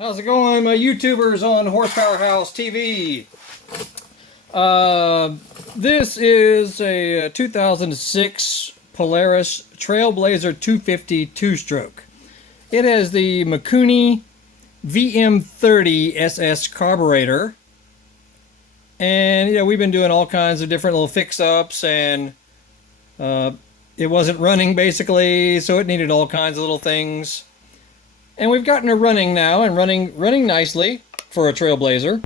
How's it going, my YouTubers on Horsepower House TV? This is a 2006 Polaris Trailblazer 250 two-stroke. It has the Mikuni VM30SS carburetor. And, we've been doing all kinds of different little fix-ups, and it wasn't running, basically, so it needed all kinds of little things. And we've gotten it running now, and running nicely for a Trailblazer.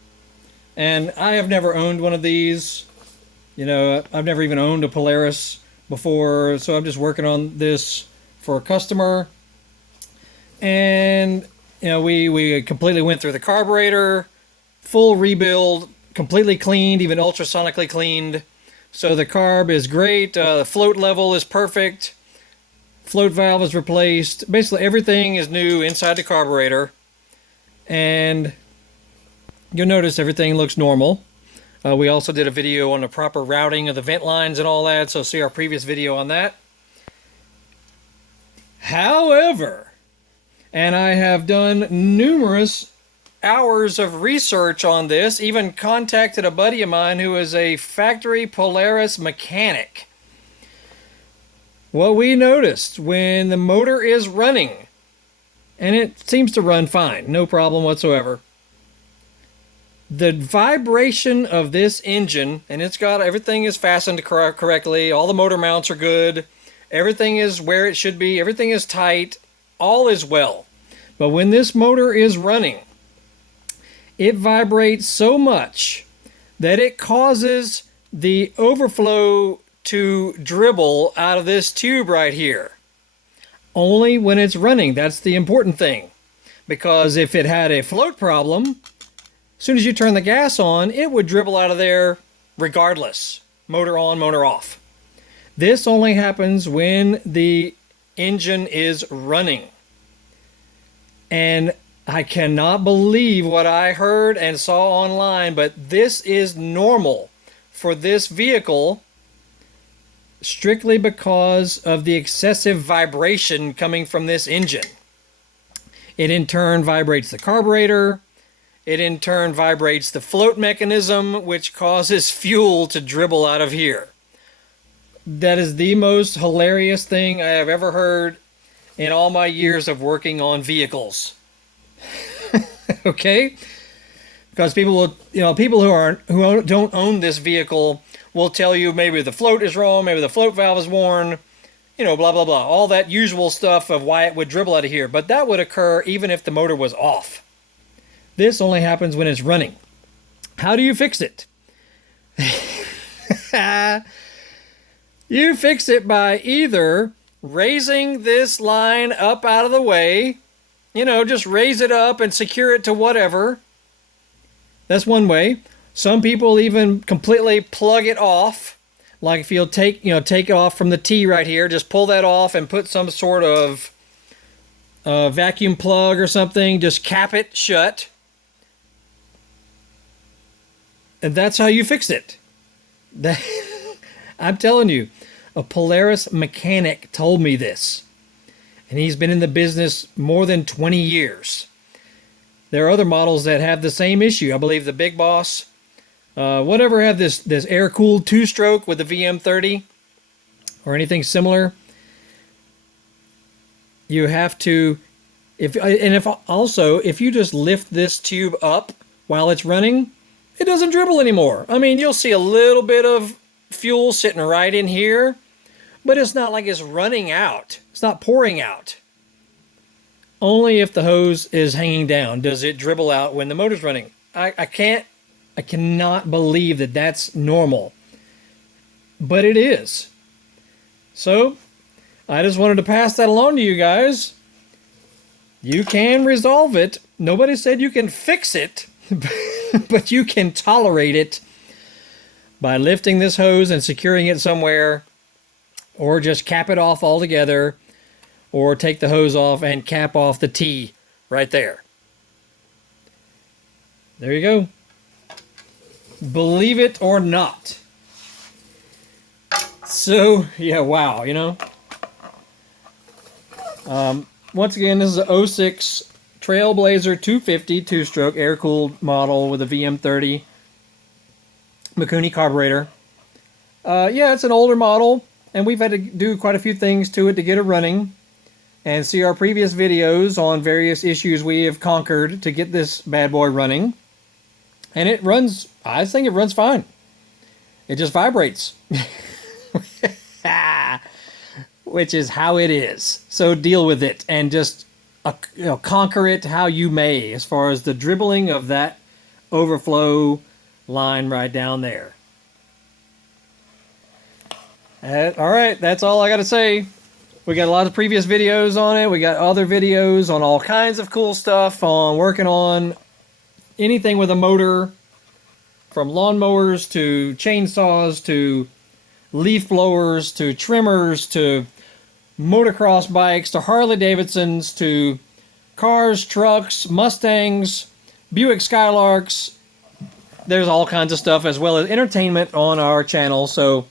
And I have never owned one of these. I've never even owned a Polaris before, so I'm just working on this for a customer. And, we completely went through the carburetor, full rebuild, completely cleaned, even ultrasonically cleaned. So the carb is great, the float level is perfect. Float valve is replaced. Basically everything is new inside the carburetor. And you'll notice everything looks normal. We also did a video on the proper routing of the vent lines and all that, so see our previous video on that. However, and I have done numerous hours of research on this, even contacted a buddy of mine who is a factory Polaris mechanic. What we noticed when the motor is running, and it seems to run fine, no problem whatsoever, the vibration of this engine, and everything is fastened correctly, all the motor mounts are good, everything is where it should be, everything is tight, all is well. But when this motor is running, it vibrates so much that it causes the overflow to dribble out of this tube right here. Only when it's running. That's the important thing. Because if it had a float problem, as soon as you turn the gas on, it would dribble out of there regardless. Motor on, motor off. This only happens when the engine is running. And I cannot believe what I heard and saw online, but this is normal for this vehicle strictly because of the excessive vibration coming from this engine. It in turn vibrates the carburetor. It in turn vibrates the float mechanism, which causes fuel to dribble out of here. That is the most hilarious thing I have ever heard in all my years of working on vehicles. Okay? Because people who don't own this vehicle will tell you maybe the float is wrong, maybe the float valve is worn, blah, blah, blah. All that usual stuff of why it would dribble out of here. But that would occur even if the motor was off. This only happens when it's running. How do you fix it? You fix it by either raising this line up out of the way, just raise it up and secure it to whatever. That's one way. Some people even completely plug it off. Like if you'll take it off from the T right here, just pull that off and put some sort of vacuum plug or something, just cap it shut. And that's how you fix it. I'm telling you, a Polaris mechanic told me this. And he's been in the business more than 20 years. There are other models that have the same issue. I believe the Big Boss, whatever have this air-cooled two-stroke with the VM30 or anything similar. You have to, if you just lift this tube up while it's running, it doesn't dribble anymore. I mean, you'll see a little bit of fuel sitting right in here, but it's not like it's running out. It's not pouring out. Only if the hose is hanging down does it dribble out when the motor's running. I cannot believe that that's normal. But it is. So, I just wanted to pass that along to you guys. You can resolve it. Nobody said you can fix it, but you can tolerate it by lifting this hose and securing it somewhere, or just cap it off altogether, or take the hose off and cap off the T right there. There you go. Believe it or not. So, yeah, wow, Once again, this is a 06 Trailblazer 250 two-stroke air-cooled model with a VM30 Mikuni carburetor. Yeah, it's an older model, and we've had to do quite a few things to it to get it running. And see our previous videos on various issues we have conquered to get this bad boy running. And it runs, I think it runs fine. It just vibrates. Which is how it is. So deal with it and just conquer it how you may, as far as the dribbling of that overflow line right down there. All right, that's all I got to say. We got a lot of previous videos on it. We got other videos on all kinds of cool stuff, on working on anything with a motor, from lawnmowers to chainsaws to leaf blowers to trimmers to motocross bikes to Harley Davidsons to cars, trucks, Mustangs, Buick Skylarks. There's all kinds of stuff, as well as entertainment on our channel, so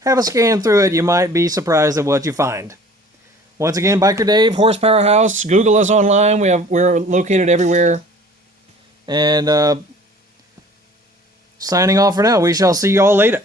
have a scan through it. You might be surprised at what you find. Once again, Biker Dave, Horsepower House. Google us online. We're located everywhere. And signing off for now. We shall see you all later.